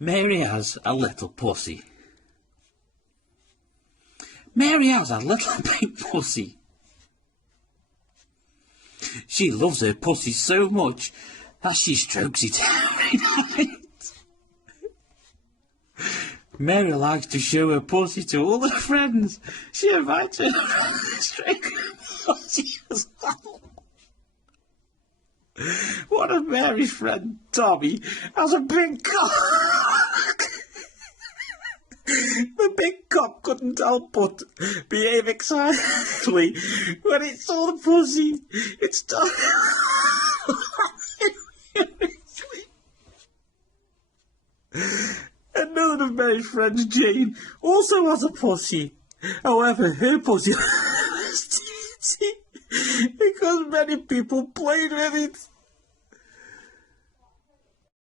Mary has a little pussy. Mary has a little pink pussy. She loves her pussy so much that she strokes it every night. Mary likes to show her pussy to all her friends. She invites her friends to stroke her pussy as well. One of Mary's friends, Tommy, has a big cock. The big cock couldn't help but behave excitedly when it saw the pussy. It started Another of Mary's friends, Jane, also has a pussy. However, her pussy was teensy because many people played with it.